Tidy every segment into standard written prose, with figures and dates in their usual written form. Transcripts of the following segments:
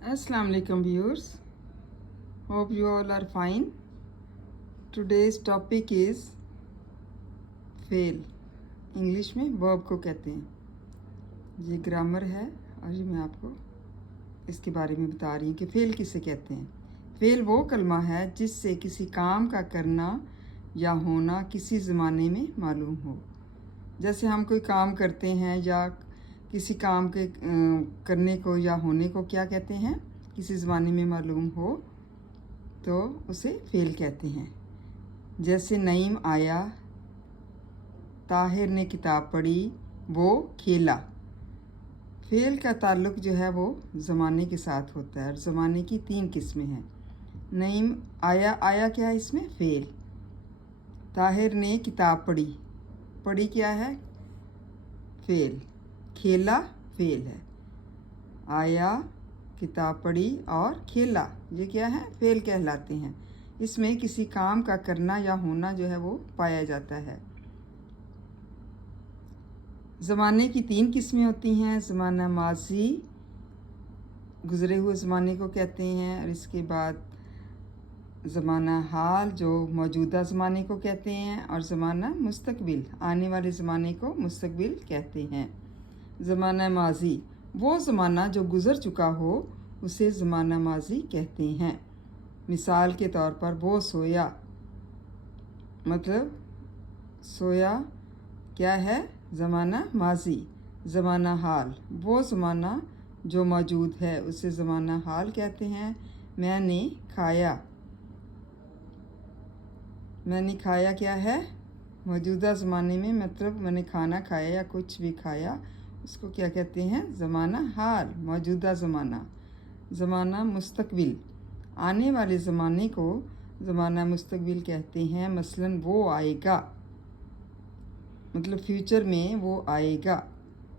Assalamu alaikum viewers. Hope you all are fine. Today's topic is fail. English में verb को कहते हैं। ये ग्रामर है और ये मैं आपको इसके बारे में बता रही हूँ कि फेल किसे कहते हैं। फेल वो कलमा है जिससे किसी काम का करना या होना किसी ज़माने में मालूम हो। जैसे हम कोई काम करते हैं या किसी काम के करने को या होने को क्या कहते हैं, किसी ज़माने में मालूम हो तो उसे फ़ेल कहते हैं। जैसे नईम आया, ताहिर ने किताब पढ़ी, वो खेला। फ़ेल का ताल्लुक़ जो है वो ज़माने के साथ होता है और ज़माने की 3 किस्में हैं। नईम आया, आया क्या है इसमें? फ़ेल। ताहिर ने किताब पढ़ी, पढ़ी क्या है? फ़ेल। खेला फ़ेल है। आया, किताब पढ़ी और खेला, ये क्या है? फ़ेल कहलाते हैं। इसमें किसी काम का करना या होना जो है वो पाया जाता है। ज़माने की 3 किस्में होती हैं। ज़माना माज़ी, गुज़रे हुए ज़माने को कहते हैं, और इसके बाद ज़माना हाल जो मौजूदा ज़माने को कहते हैं, और ज़माना मुस्तकबिल, आने वाले ज़माने को मुस्तकबिल कहते हैं। ज़माना माज़ी वो ज़माना जो गुज़र चुका हो उसे ज़माना माज़ी कहते हैं। मिसाल के तौर पर वो सोया, मतलब सोया क्या है? ज़माना माज़ी। ज़माना हाल वो ज़माना जो मौजूद है उसे ज़माना हाल कहते हैं। मैंने खाया, मैंने खाया क्या है? मौजूदा ज़माने में, मतलब मैंने खाना खाया या कुछ भी खाया, उसको क्या कहते हैं? ज़माना हाल, मौजूदा ज़माना। ज़माना मुस्तकबिल, आने वाले ज़माने को ज़माना मुस्तकबिल कहते हैं। मसलन वो आएगा, मतलब फ्यूचर में वो आएगा,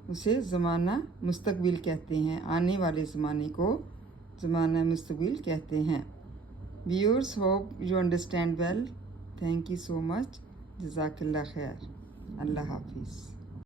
उसे ज़माना मुस्तकबिल कहते हैं। आने वाले ज़माने को ज़माना मुस्तकबिल कहते हैं। Viewers, hope you understand well. Thank you so much. जज़ाकल्लाह खैर। अल्लाह हाफिज़।